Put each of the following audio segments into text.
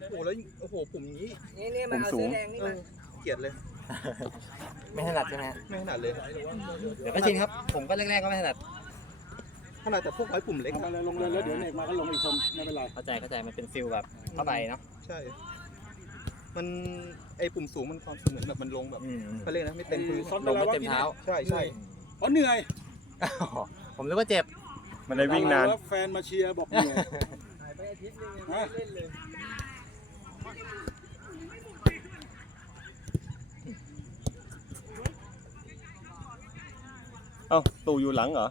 โอ้โหแล้วโอ้โหปุ่มอย่างนี้นี่นี่มาเอาผมสูเสื้งอแดงนี่เอมาอเกลียดเลย ไม่ถนัดใช่ไหมฮะไม่ขนาดเลยเดี๋ยวก็ชินครับ ผมก็แรกๆก็ไม่ถนัด ขนาดแต่พวกไม้ปุ่มเล็กเอาไปอะเลยลงเลยแล้วเดี๋ยวเอกมาก็ลงอีกคนไม่เป็นไรเข้าใจเข้าใจมันเป็นฟิลแบบผ้าใบเนาะใช่ มันไอปุ่มสูงมันความเหมือนแบบมันลงแบบอืมอืมเขาเรียกนะไม่เต็มพื้นซ้อมลไปงแล้วไม่ว่าเต็มพี่เท้าใช่ใช่อ๋อเหนื่อยผมนึกว่าเจ็บ มันได้วิ่งนานแล้วแฟนมาเชียร์บอกเหนื่อยฮะเอ้าตู่อยู่หลังเหรอ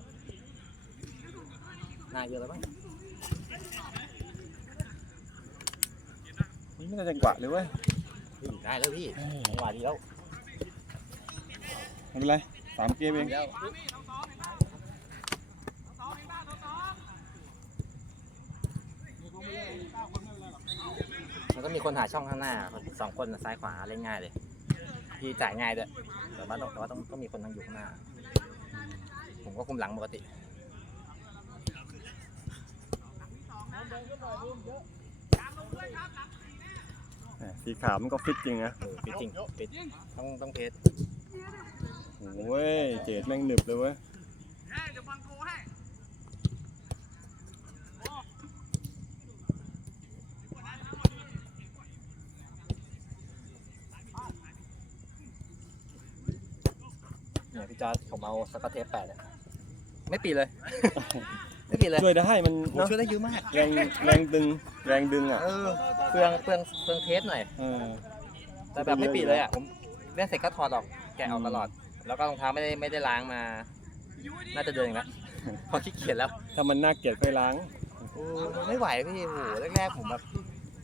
หน้าเยอะแล้วมั้งไม่ได้จังหวะเลยเว้ยอุ้ยได้แล้วพี่จังหวะเดียวไม่เป็นไรสามเกมเองมันก็มีคนหาช่องข้างหน้าสองคนซ้ายขวาเล่นง่ายเลย พี่จ่ายง่ายด้วยแต่ว่าต้องแต่ว่าต้องต้องมีคนนั่งอยู่ข้างหน้า ผมก็คุมหลังปกติแหมสีขาวมันก็ฟิตจริงนะเออปิดจริงปิดต้องต้องเพจโอ้ยเจดแม่งหนึบเลยเว้ย เนี่ยพี่จอร์ดผมเอาสกอตเทปแปะเนี่ยไม่ปีเลย ไม่ปีเลยช่วยได้มันโหเนาะช่วยได้เยอะมาก แรงแรงดึงแรงดึงอะเออเปลืองเปลืองเปลืองเทสหน่อย เออ แต่แบบไม่ปีเลยอะผมเล่นเสร็จก็ถอดออกแกะออกตลอด แล้วก็รองเท้าไม่ได้ไม่ได้ล้างมา น่าจะเดือนหนึงแล้วพอขี้เกียจแล้วถ้ามันน่าเกลียดค่อยล้าง โอ้ไม่ไหวพี่โอ้โหแรกๆผมแบบ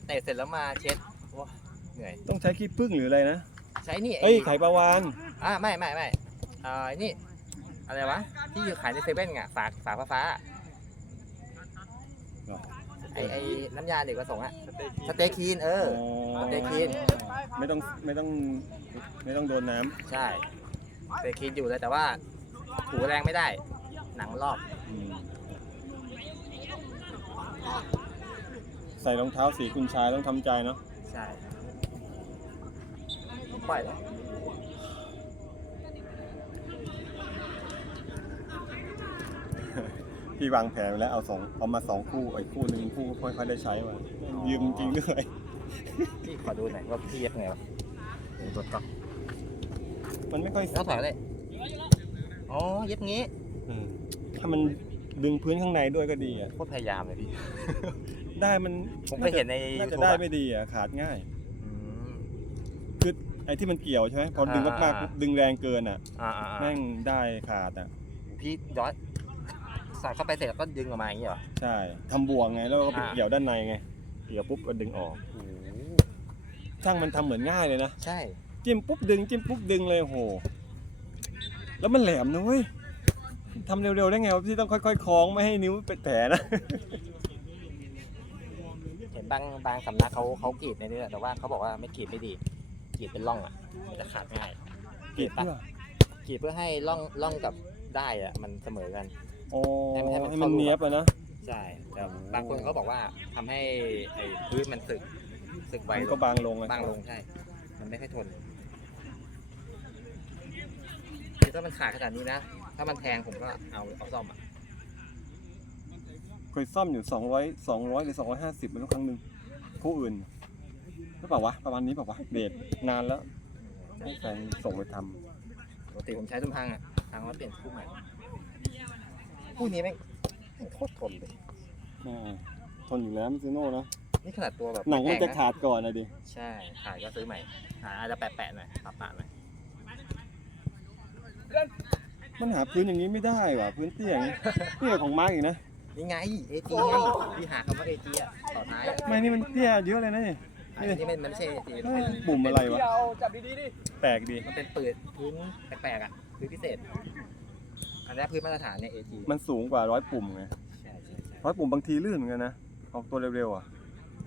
เตะเสร็จแล้วมาเช็ดโอ้เหนื่อย ต้องใช้ขี้ผึ้งหรืออะไรนะ ใช้นี่เอ้ยไข่ปลาวานอ่าไม่ไม่ไม่ อ่าไอ้นี่ อะไรวะ ที่อยู่ขายในเซเว่นอะฝาฝาฟ้าๆอะไอไอน้ำยาเด็กประสงค์อะสเตย์คีนเอออ๋อเตะคลีน ไม่ต้องไม่ต้องไม่ต้องโดนน้ำใช่สเตย์คีนอยู่เลยแต่ว่าถูแรงไม่ได้ หนังรอบอืมใส่รองเท้าสีคุณชายต้องทำใจเนาะใช่ปล่อยแล้ว พี่วางแผนไว้แล้วเอาสองเอามาสองคู่ไอ้คู่หนึ่งคู่ค่อยๆได้ใช้มายืมจริงด้วย พี่ขอดูหน่อยว่าพี่เย็บไงวะเดี๋ยวตรวจก่อนมันไม่ค่อยต้องถอยเลยอ๋อเย็บงี้เออถ้ามันดึงพื้นข้างในด้วยก็ดีอะโคตรพยายามเลยพี่ ได้มันผมเคยเห็นใน น่าจะ YouTube ได้อะไม่ดีอะขาดง่าย อืม ไอ้ที่มันเกี่ยวใช่ไหมพอดึงอ่ามากๆปุ๊บดึงแรงเกินอะอ่าอ่าอ่าแม่งได้ขาดอะพี่ย้อน ใส่เข้าไปเสร็จแล้วก็ดึงออกมาอย่างนี้เหรอ ใช่ทำบ่วงไงแล้วก็ไปอ่า เกี่ยวด้านในไงเกี่ยวปุ๊บก็ดึงออกโอ้โหช่างมันทำเหมือนง่ายเลยนะใช่ จิ้มปุ๊บดึงจิ้มปุ๊บดึงเลยโอ้โหแล้วมันแหลมนะเว้ยทำเร็วๆได้ไงวะพี่ต้องค่อยๆคล้องไม่ให้นิ้วเป็นแผลนะ เห็นบางบางสำนักเขาเขากรีดในนี้แต่ว่าเขาบอกว่าไม่กรีดไม่ดีกรีดเป็นร่องอะมันจะขาดง่ายกรีดเพื่อกรีดเพื่อให้ร่องร่องกับได้อะมันเสมอกัน โอ้ให้มันให้มันให้มันเข้ารูเนียบอะนะใช่แต่บางคนเขาบอกว่าทำให้ไอ้พื้นมันสึกสึกไวมันลก็งบางลงอะบางลงใช่ มันไม่ค่อยทนคือถ้ามันขาดขนาดนี้นะ ถ้ามันแทงผมก็เอาเอาซ่อมอะเคยซ่อมอยู่สองร้อยสองร้อยหรือสองร้อยห้าสิบเป็นครั้งหนึ่งคู่อื่นหรือเปล่าวะประมาณนี้เปล่าวะเดทนานแล้วให้แฟนส่งไปทปกติผมใช้ทุกพังอะพังแล้วเปลี่ยนคู่ใหม่ คู่นี้แม่งแม่งโคตรทนเลยำอ่าทนอยู่แล้วมิซูโน่นะนี่ขนาดตัวแบบหนังมันแพจะนะขาดก่อนนะดิใช่ขายก็ซื้อใหม่หาอาจจะแปะๆหน่อยปะๆหน่อยมันหาพื้นอย่างนี้ไม่ได้ว่ะพื้นเตี้ยอย่างนี้เตี้ยของมาร์กอีกนะนี่ไงเอจีไงพี่หาคำว่าเอจีอะต่อท้ายอะไม่นี่มันเตี้ยเยอะเลยนะนี่อันนี้มันมันไม่ใช่เอจีเอ้ยปุ่มอะไรวะ จับดีๆดิแปลกดีมันเป็นปืนพื้นแปลกๆอะพื้นพิเศษ อันนี้พื้นมาตรฐานเนี่ยเอจีมันสูงกว่าร้อยปุ่มไงใช่ใช่ใช่ร้อยปุ่มบางทีลื่นเหมือนกันนะออกตัวเร็วๆอะ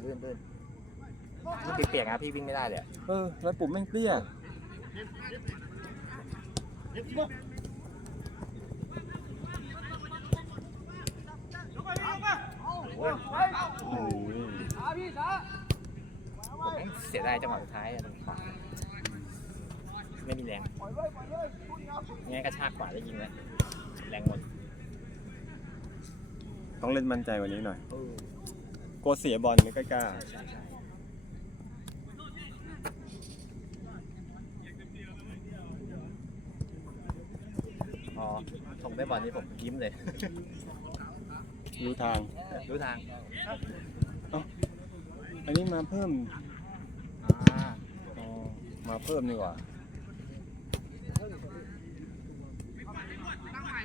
ลื่นลื่นนี่เปียกๆนะพี่วิ่งไม่ได้เลยอะเออร้อยปุ่มแม่งเตี้ยโอ้ยผมเสียดายจังหวะสุดท้ายอะตรงขวาไม่มีแรงงั้นกระชากขวาแล้วยิงเลย แรงหมดต้องเล่นมั่นใจกว่านี้หน่อย กลัวเสียบอลไม่กล้าใช่ใช่พอทงได้บอลนี้ผมยิ้มเลย รู้ทาง รู้ทางอันนี้มาเพิ่มอ่าอ๋อมาเพิ่มดีกว่า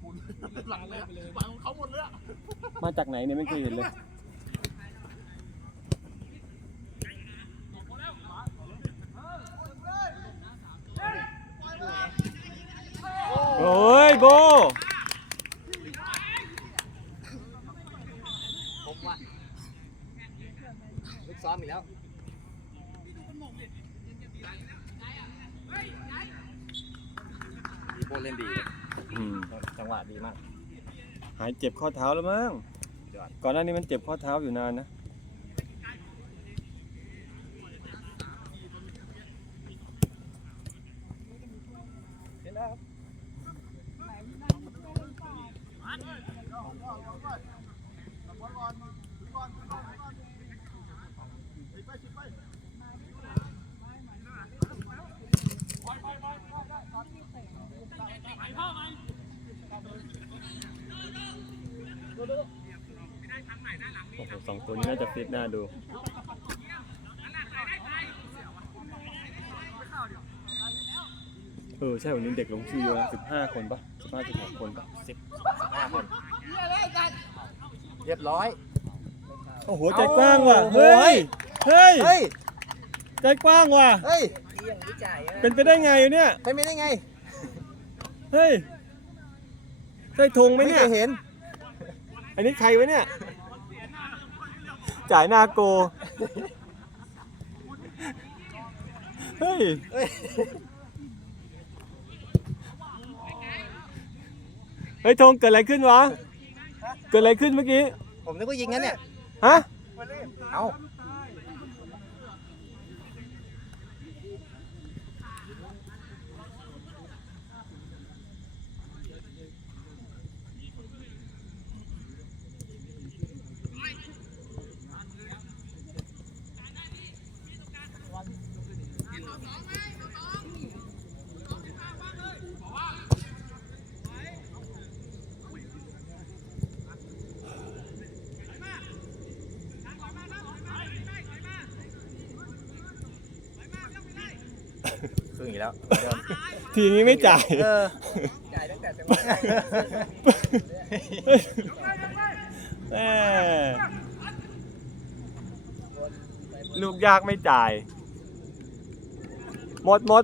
หมุนหลังเลยหลังของเขาหมดเลยอะ มาจากไหนเนี่ยไม่เคยเห็นเลย โอ้ยโบ ผมว่าลูกซ้อมอีกแล้วโบเล่นดีเลย อืม จั งหวะดีมาก หายเจ็บข้อเท้าแล้วมั้งก่อนหน้านี้มันเจ็บข้อเท้าอยู่นานนะ โอ้โหสองตัวนี้น่าจะฟิตหน้าดูเออใช่วันนี้เด็กลงชื่อเยอะสิบห้าคนปะสิบห้าสิบหกคนปะสิบสิบห้าคน เรียบร้อย โอ้โหใจกว้างว่ะ เฮ้ย เฮ้ย เฮ้ย ใจกว้างว่ะ เฮ้ย เป็นไปได้ไงวะเนี่ย เป็นไม่ได้ไง เฮ้ย ใช่ธงไหมไม่เนี่เคยยเห็น อันนี้ใครวะเนี่ย จ่ายนาโกเฮ้ยเฮ้ย เฮ้ยธงเกิดอะไรขึ้นวะ เกิดอะไรขึ้นเมื่อกี้ ผมนึกว่ายิงงั้นเนี่ย ฮะ เอ้า ซึ่งอีกแล้วเดิมทีนี้ไม่จ่าย เออแม่ลูกยากไม่จ่าย หมดหมด